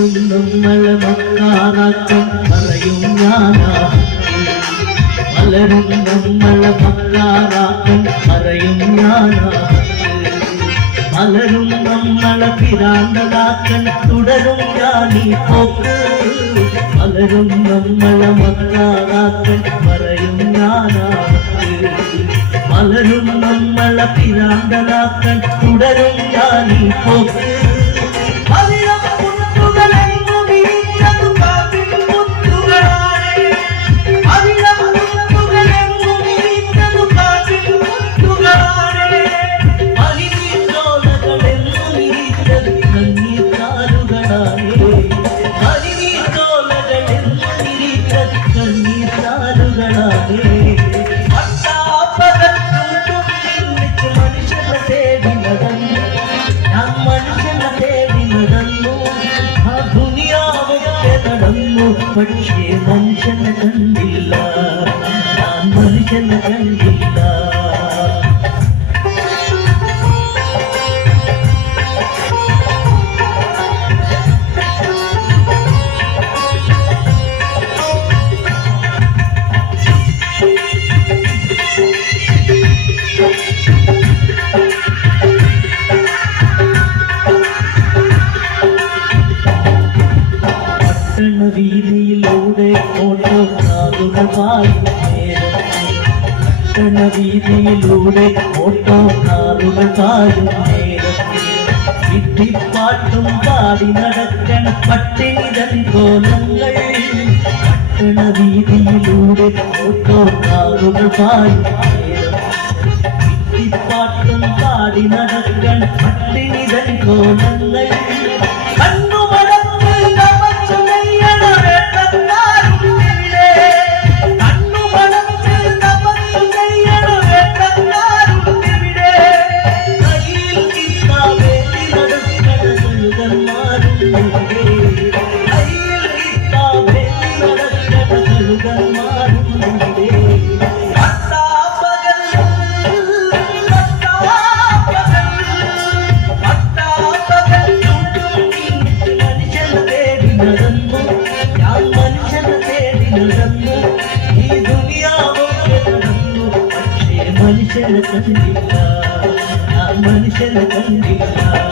മലരും നമ്മളെ മക്കാറാക്കം പറയും ഞാനാ മലരും നമ്മളെ മക്കാറാക്കം പറയും ഞാനാ മലരും നമ്മളെ പിരാന്തതാക്കൻ തുടരും ഞാനീ പോക്ക് മലരും നമ്മളെ മക്കാറാക്കൻ പറയും ഞാനാ മലരും നമ്മളെ പിരാന്തതാക്കൻ തുടരും ഞാനീ പോക്ക് പക്ഷേ മനുഷ്യനെ കണ്ടില്ല ഞാൻ മനുഷ്യനെ കണ്ടില്ല വീതിയിലൂടെ ഓട്ടോ കാറുകൾ പായും നേരം വീതിയിലൂടെ ഓട്ടോ കാറുകൾ പായും നേരം വിട്ടിപ്പാട്ടും പാടി നടക്കണ പട്ടിണിതൻ കോലങ്ങൾ പട്ടണ വീതിയിലൂടെ ഓട്ടോ കാറുകൾ പായും നേരം വിട്ടിപ്പാട്ടും പാടി നടക്കണ പട്ടിണിതൻ കോലങ്ങൾ മനുഷ്യനെ കണ്ടില്ല